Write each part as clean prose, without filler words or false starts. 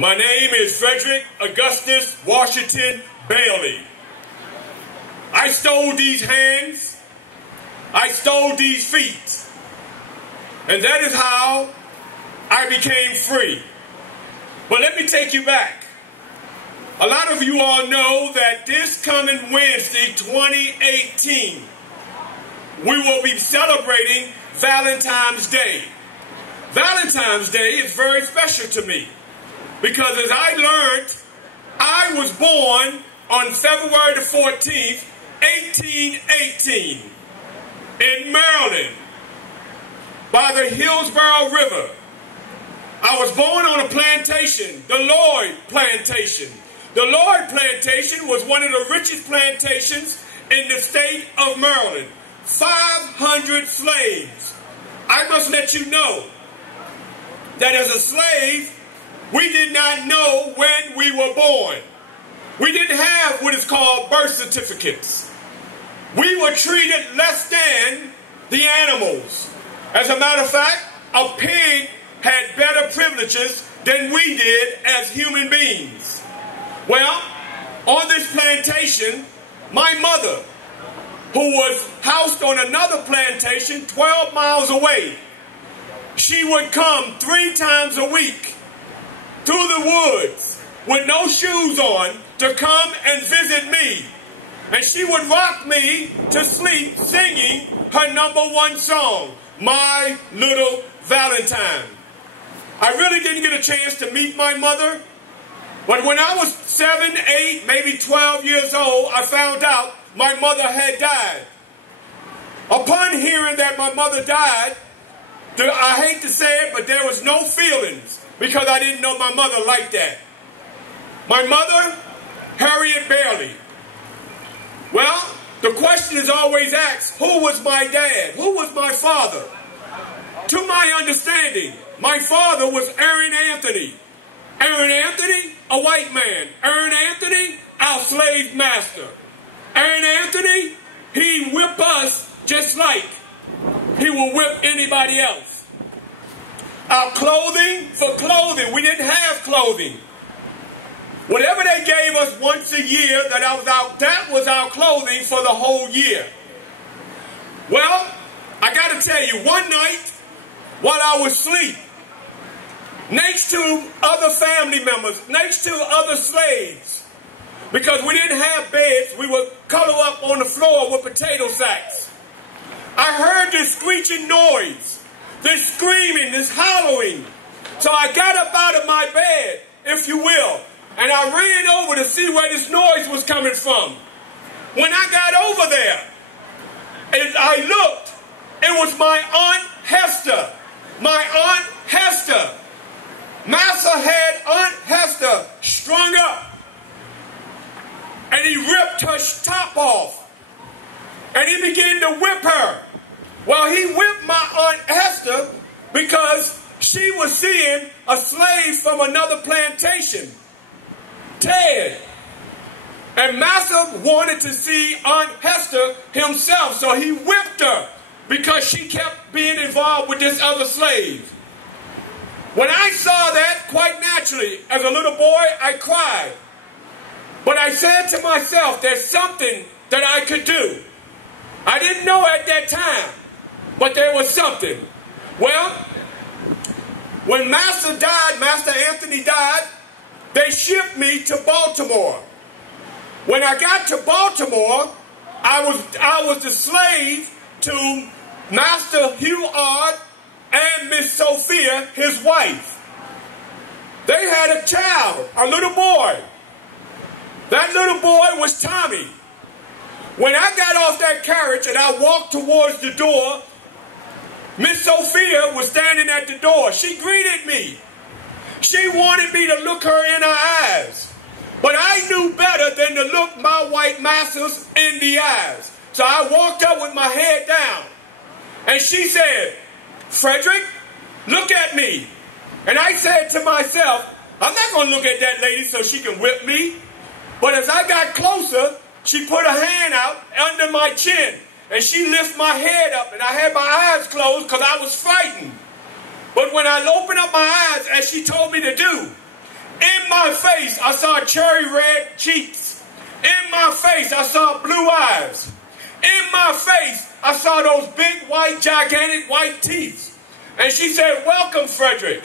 My name is Frederick Augustus Washington Bailey. I stole these hands. I stole these feet. And that is how I became free. But let me take you back. A lot of you all know that this coming Wednesday, 2018, we will be celebrating Valentine's Day. Valentine's Day is very special to me because, as I learned, I was born on February the 14th, 1818 in Maryland by the Hillsborough River. I was born on a plantation, the Lloyd Plantation. The Lloyd Plantation was one of the richest plantations in the state of Maryland. 500 slaves. I must let you know that as a slave, we did not know when we were born. We didn't have what is called birth certificates. We were treated less than the animals. As a matter of fact, a pig had better privileges than we did as human beings. Well, on this plantation, my mother, who was housed on another plantation 12 miles away, she would come 3 times a week through the woods with no shoes on to come and visit me. And she would rock me to sleep singing her #1 song, My Little Valentine. I really didn't get a chance to meet my mother, but when I was 7, 8, maybe 12 years old, I found out my mother had died. Upon hearing that my mother died, I hate to say it, but there was no feelings because I didn't know my mother like that. My mother, Harriet Bailey. Well, the question is always asked, who was my dad? Who was my father? To my understanding, my father was Aaron Anthony. Aaron Anthony, a white man. Aaron Anthony, our slave master. Aaron Anthony, he whipped us just like he will whip anybody else. Our clothing, for clothing, we didn't have clothing. Whatever they gave us once a year, that was our clothing for the whole year. Well, I got to tell you, one night while I was asleep, next to other family members, next to other slaves, because we didn't have beds, we would cuddle up on the floor with potato sacks. I heard this screeching noise, this screaming, this hollering. So I got up out of my bed, if you will, and I ran over to see where this noise was coming from. When I got over there, as I looked, it was my Aunt Hester. My Aunt Hester. Massa had Aunt Hester strung up. And he ripped her top off. And he began to whip her. Well, he whipped my Aunt Hester because she was seeing a slave from another plantation, Ted. And Massa wanted to see Aunt Hester himself, so he whipped her because she kept being involved with this other slave. When I saw that, quite naturally, as a little boy, I cried. But I said to myself, there's something that I could do. I didn't know at that time, but there was something. Well, when Master Anthony died, they shipped me to Baltimore. When I got to Baltimore, I was the slave to Master Hugh Ard and Miss Sophia, his wife. They had a child, a little boy. That little boy was Tommy. When I got off that carriage and I walked towards the door, Miss Sophia was standing at the door. She greeted me. She wanted me to look her in her eyes. But I knew better than to look my white masters in the eyes. So I walked up with my head down. And she said, Frederick, look at me. And I said to myself, I'm not going to look at that lady so she can whip me. But as I got closer, she put her hand out under my chin. And she lifted my head up. And I had my eyes closed because I was frightened. But when I opened up my eyes, as she told me to do, face, I saw cherry red cheeks. In my face, I saw blue eyes. In my face, I saw those big, white, gigantic white teeth. And she said, welcome, Frederick.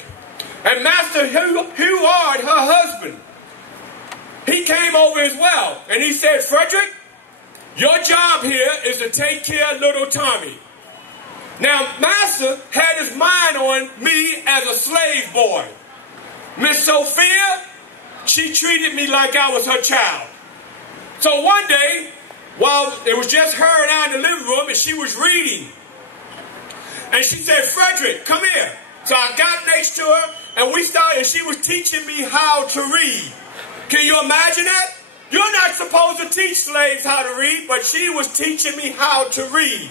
And Master Heward, her husband, he came over as well. And he said, Frederick, your job here is to take care of little Tommy. Now, Master had his mind on me as a slave boy. Miss Sophia, she treated me like I was her child. So one day, while it was just her and I in the living room, and she was reading, and she said, Frederick, come here. So I got next to her, and we started, and she was teaching me how to read. Can you imagine that? You're not supposed to teach slaves how to read, but she was teaching me how to read.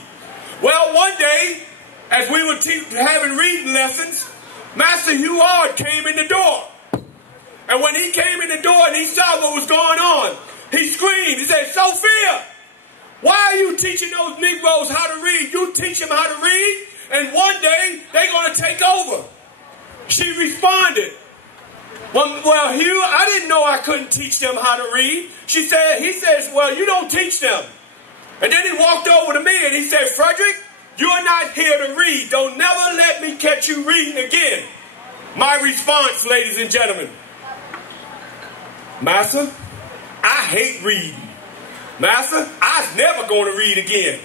Well, one day, as we were having reading lessons, Master Heward came in the door. And when he came in the door and he saw what was going on, he screamed. He said, Sophia, why are you teaching those Negroes how to read? You teach them how to read, and one day they're going to take over. She responded, well, Hugh, I didn't know I couldn't teach them how to read. He says, well, you don't teach them. And then he walked over to me and he said, Frederick, you're not here to read. Don't never let me catch you reading again. My response, ladies and gentlemen, Master, I hate reading. Master, I'm never going to read again.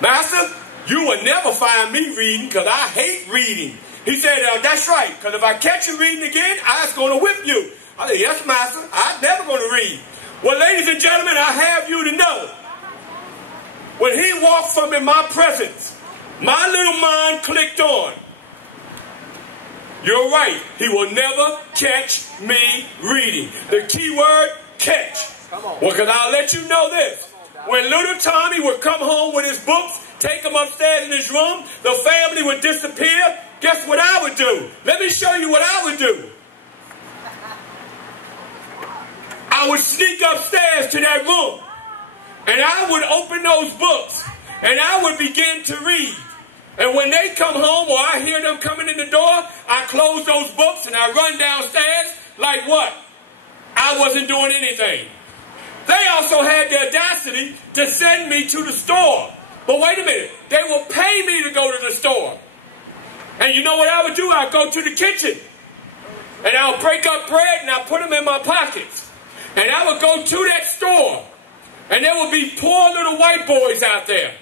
Master, you will never find me reading because I hate reading. He said, that's right, because if I catch you reading again, I'm going to whip you. I said, yes, Master, I'm never going to read. Well, ladies and gentlemen, I have you to know, when he walked from in my presence, my little mind clicked on. You're right, he will never catch me reading. The key word, catch. Well, because I'll let you know this. When little Tommy would come home with his books, take them upstairs in his room, the family would disappear. Guess what I would do? Let me show you what I would do. I would sneak upstairs to that room, and I would open those books, and I would begin to read. And when they come home or I hear them coming in the door, I close those books and I run downstairs like what? I wasn't doing anything. They also had the audacity to send me to the store. But wait a minute, they will pay me to go to the store. And you know what I would do? I'd go to the kitchen, and I'll break up bread and I'll put them in my pockets. And I would go to that store, and there would be poor little white boys out there.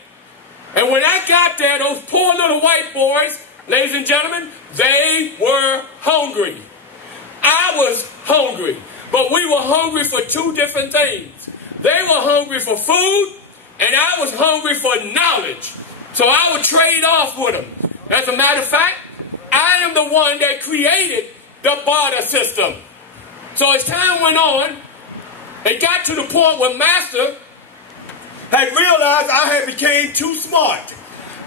And when I got there, those poor little white boys, ladies and gentlemen, they were hungry. I was hungry, but we were hungry for two different things. They were hungry for food, and I was hungry for knowledge. So I would trade off with them. As a matter of fact, I am the one that created the barter system. So as time went on, it got to the point where Master had realized I had became too smart.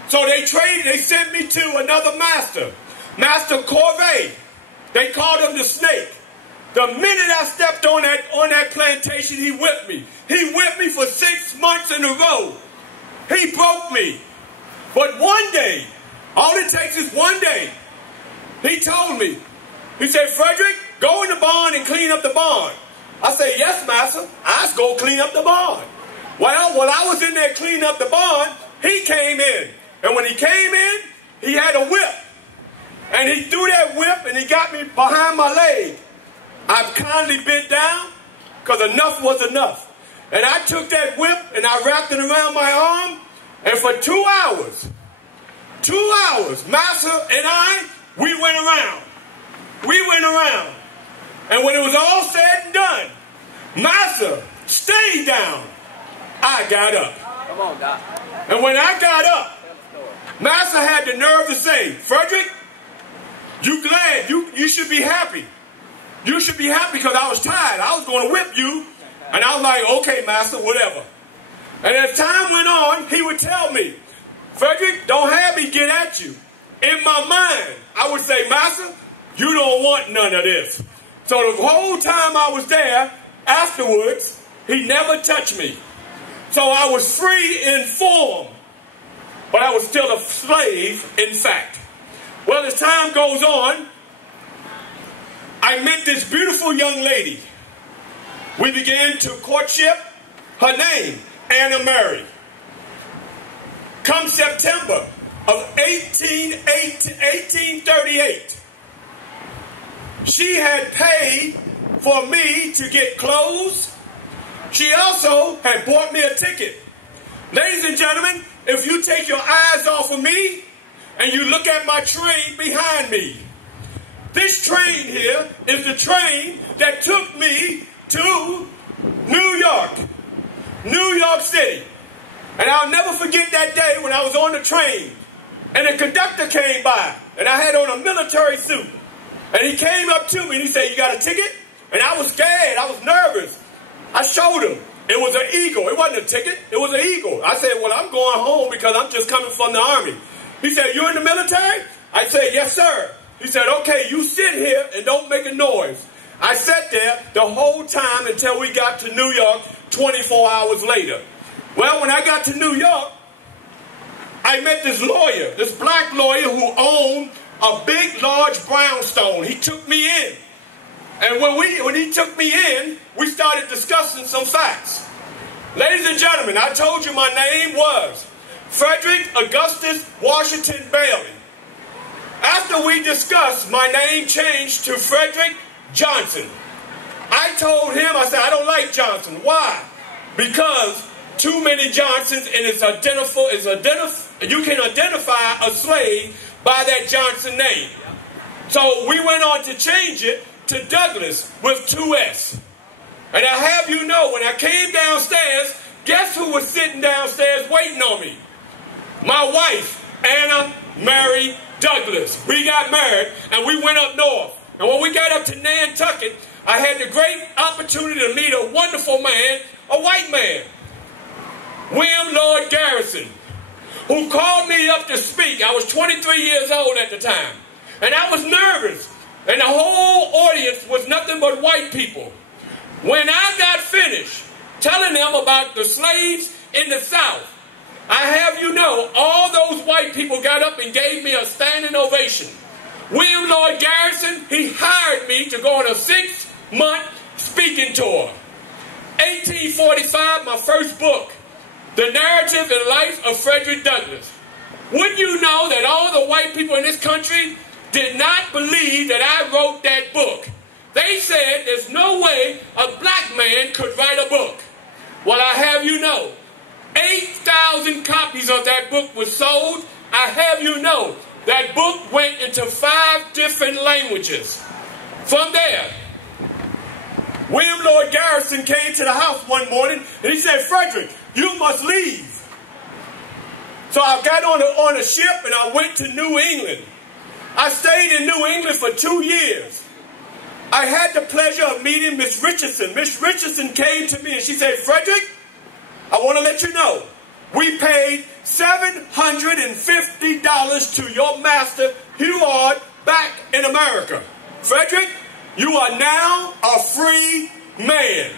So they sent me to another master, Master Corvée. They called him the Snake. The minute I stepped on that plantation, he whipped me. He whipped me for 6 months in a row. He broke me. But one day, all it takes is one day, he told me, he said, Frederick, go in the barn and clean up the barn. I said, yes, Master, I'll go clean up the barn. Well, while I was in there cleaning up the barn, he came in. And when he came in, he had a whip. And he threw that whip and he got me behind my leg. I kindly bent down because enough was enough. And I took that whip and I wrapped it around my arm. And for 2 hours, Master and I, we went around. We went around. And when it was all said and done, Master stayed down. I got up. Come on, Doc. And when I got up, Master had the nerve to say, Frederick, you glad, you should be happy. You should be happy because I was tired. I was going to whip you. And I was like, okay, Master, whatever. And as time went on, he would tell me, Frederick, don't have me get at you. In my mind, I would say, Master, you don't want none of this. So the whole time I was there, afterwards, he never touched me. So I was free in form, but I was still a slave in fact. Well, as time goes on, I I met this beautiful young lady. We began to courtship. Her name, Anna Mary. Come September of 1838, she had paid for me to get clothes. She also had bought me a ticket. Ladies and gentlemen, if you take your eyes off of me and you look at my train behind me, this train here is the train that took me to New York City. And I'll never forget that day when I was on the train and the conductor came by and I had on a military suit. And he came up to me and he said, "You got a ticket?" And I was scared. I was nervous. I showed him. It was an eagle. It wasn't a ticket. It was an eagle. I said, "Well, I'm going home because I'm just coming from the Army." He said, "You're in the military?" I said, "Yes, sir." He said, "Okay, you sit here and don't make a noise." I sat there the whole time until we got to New York 24 hours later. Well, when I got to New York, I met this lawyer, this black lawyer who owned a big, large brownstone. He took me in. And when he took me in, we started discussing some facts. Ladies and gentlemen, I told you my name was Frederick Augustus Washington Bailey. After we discussed, my name changed to Frederick Johnson. I told him, I said, "I don't like Johnson." Why? Because too many Johnsons, and you can identify a slave by that Johnson name. So we went on to change it to Douglas with 2 S. And I have you know, when I came downstairs, guess who was sitting downstairs waiting on me? My wife, Anna Mary Douglas. We got married and we went up north. And when we got up to Nantucket, I had the great opportunity to meet a wonderful man, a white man, William Lloyd Garrison, who called me up to speak. I was 23 years old at the time. And I was nervous. And the whole audience was nothing but white people. When I got finished telling them about the slaves in the South, I have you know, all those white people got up and gave me a standing ovation. William Lloyd Garrison, he hired me to go on a 6-month speaking tour. 1845, my first book, The Narrative and Life of Frederick Douglass. Wouldn't you know that all the white people in this country did not believe that I wrote that book? They said there's no way a black man could write a book. Well, I have you know, 8,000 copies of that book was sold. I have you know, that book went into 5 different languages. From there, William Lloyd Garrison came to the house one morning and he said, "Frederick, you must leave." So I got on a ship and I went to New England. I stayed in New England for 2 years. I had the pleasure of meeting Miss Richardson. Miss Richardson came to me and she said, "Frederick, I want to let you know, we paid $750 to your master, Heward, back in America. Frederick, you are now a free man."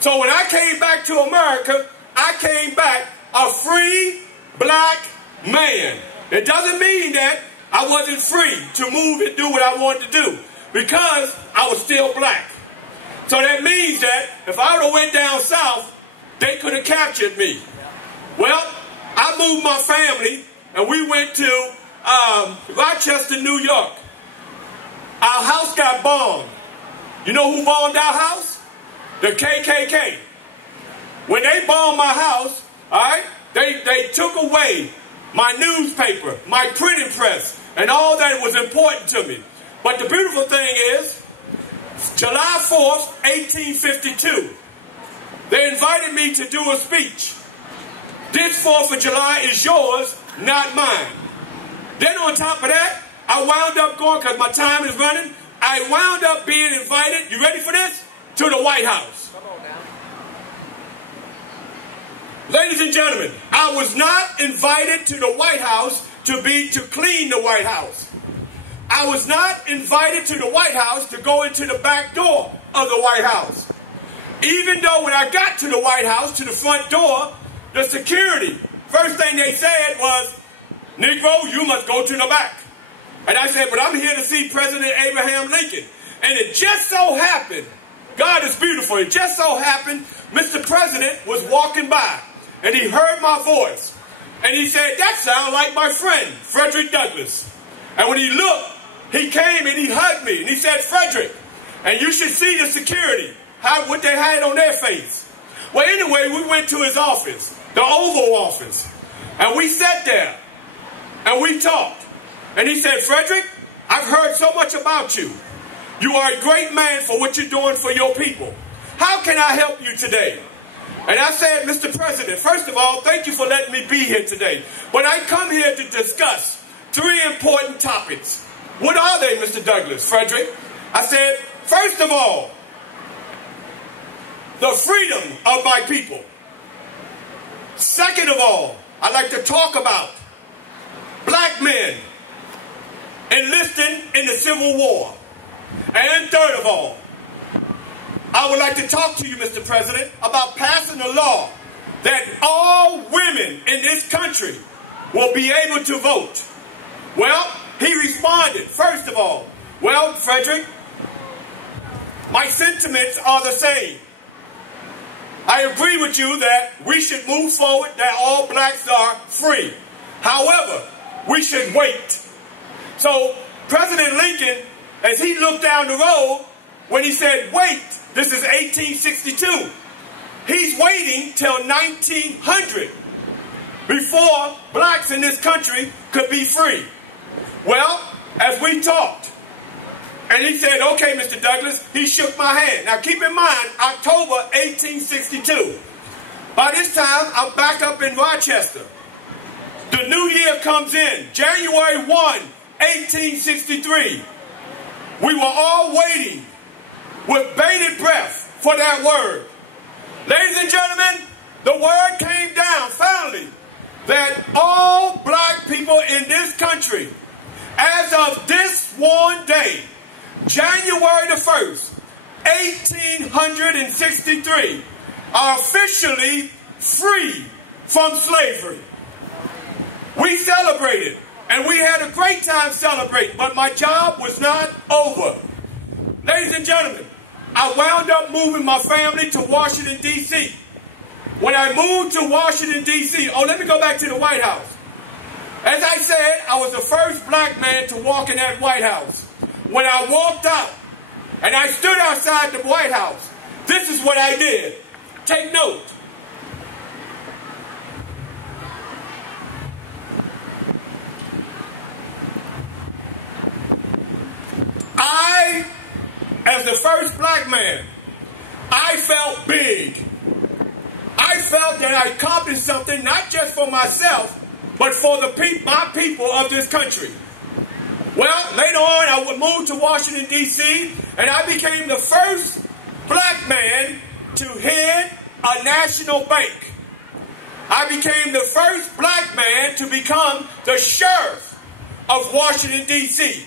So when I came back to America, I came back a free black man. It doesn't mean that I wasn't free to move and do what I wanted to do, because I was still black. So that means that if I would have went down south, they could have captured me. Well, I moved my family and we went to Rochester, New York. Our house got bombed. You know who bombed our house? The KKK. When they bombed my house, all right, they took away my newspaper, my printing press, and all that was important to me. But the beautiful thing is, July 4th, 1852, they invited me to do a speech. This 4th of July is yours, not mine. Then on top of that, I wound up going, because my time is running, I wound up being invited, you ready for this? To the White House. Come on now. Ladies and gentlemen, I was not invited to the White House to clean the White House. I was not invited to the White House to go into the back door of the White House. Even though when I got to the White House, to the front door, the security, first thing they said was, "Negro, you must go to the back." And I said, "But I'm here to see President Abraham Lincoln." And it just so happened, God is beautiful, it just so happened Mr. President was walking by and he heard my voice. And he said, that sounds like my friend, Frederick Douglass. And when he looked, he came and he hugged me and he said, Frederick, and you should see the security, what they had on their face. Well, anyway, we went to his office, the Oval Office, and we sat there and we talked. And he said, Frederick, I've heard so much about you. You are a great man for what you're doing for your people. How can I help you today? And I said, Mr. President, first of all, thank you for letting me be here today. But I come here to discuss 3 important topics. What are they, Mr. Douglass, Frederick? I said, first of all, the freedom of my people. Second of all, I'd like to talk about black men enlisting in the Civil War. And third of all, I would like to talk to you, Mr. President, about passing a law that all women in this country will be able to vote. Well, he responded, first of all, well, Frederick, my sentiments are the same. I agree with you that we should move forward, that all blacks are free. However, we should wait. So President Lincoln, as he looked down the road, when he said, wait, this is 1862. He's waiting till 1900 before blacks in this country could be free. Well, as we talked, and he said, okay, Mr. Douglass, he shook my hand. Now keep in mind, October 1862. By this time, I'm back up in Rochester. The new year comes in, January 1, 1863. We were all waiting with bated breath for that word. Ladies and gentlemen, the word came down finally that all black people in this country, as of this one day, January the 1st, 1863, are officially free from slavery. We celebrated, and we had a great time celebrating, but my job was not over. Ladies and gentlemen, I wound up moving my family to Washington, D.C. When I moved to Washington, D.C., let me go back to the White House. As I said, I was the first black man to walk in that White House. When I walked out, and I stood outside the White House, this is what I did. Take note. As the first black man, I felt big. I felt that I accomplished something not just for myself, but for my people of this country. Well, later on, I would move to Washington, D.C., and I became the first black man to head a national bank. I became the first black man to become the sheriff of Washington, D.C.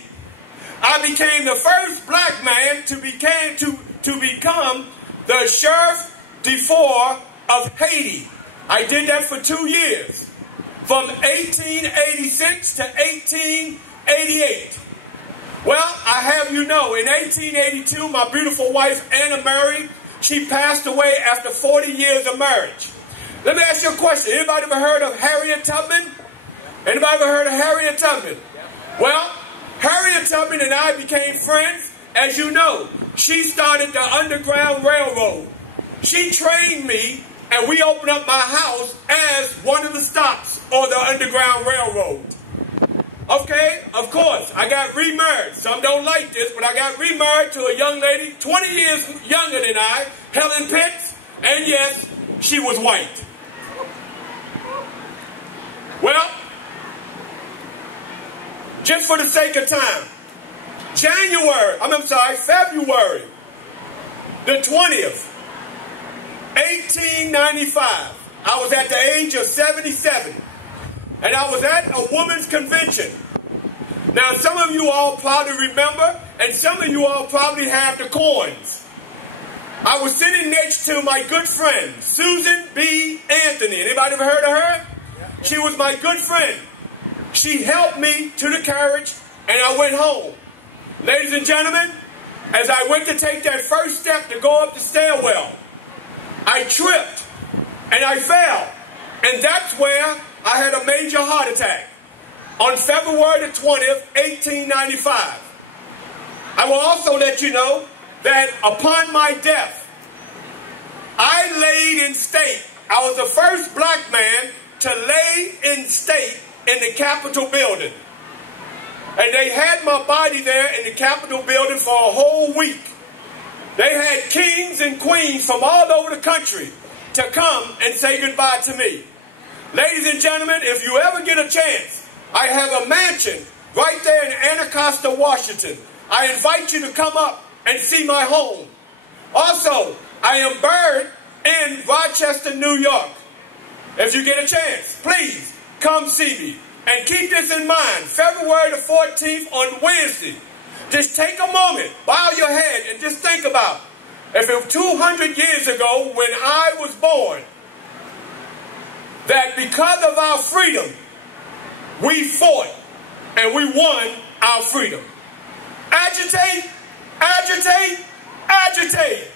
I became the first black man to become the sheriff d'Fort of Haiti. I did that for 2 years, from 1886 to 1888. Well, I have you know, in 1882, my beautiful wife, Anna Mary, she passed away after 40 years of marriage. Let me ask you a question. Anybody ever heard of Harriet Tubman? Anybody ever heard of Harriet Tubman? Well, Harriet Tubman and I became friends. As you know, she started the Underground Railroad. She trained me, and we opened up my house as one of the stops on the Underground Railroad. Okay, of course, I got remarried. Some don't like this, but I got remarried to a young lady 20 years younger than I, Helen Pitts, and yes, she was white. Well, just for the sake of time, February the 20th, 1895, I was at the age of 77, and I was at a women's convention. Now, some of you all probably remember, and some of you all probably have the coins. I was sitting next to my good friend, Susan B. Anthony. Anybody ever heard of her? She was my good friend. She helped me to the carriage, and I went home. Ladies and gentlemen, as I went to take that first step to go up the stairwell, I tripped and I fell. And that's where I had a major heart attack on February the 20th, 1895. I will also let you know that upon my death, I laid in state. I was the first black man to lay in state in the Capitol building. And they had my body there in the Capitol building for a whole week. They had kings and queens from all over the country to come and say goodbye to me. Ladies and gentlemen, if you ever get a chance, I have a mansion right there in Anacostia, Washington. I invite you to come up and see my home. Also, I am buried in Rochester, New York. If you get a chance, please come see me. And keep this in mind, February the 14th on Wednesday, just take a moment, bow your head, and just think about, if it was 200 years ago when I was born, that because of our freedom, we fought and we won our freedom. Agitate, agitate, agitate.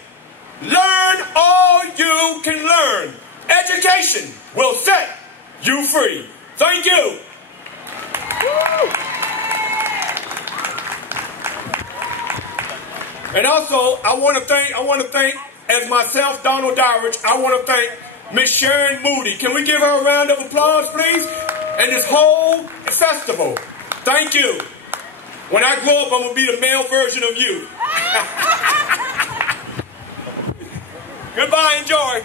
Learn all you can learn. Education will set you free. Thank you. And also, I want to thank, as myself, Donald Dowridge, I want to thank Miss Sharon Moody. Can we give her a round of applause, please? And this whole festival. Thank you. When I grow up, I'm going to be the male version of you. Goodbye, enjoy.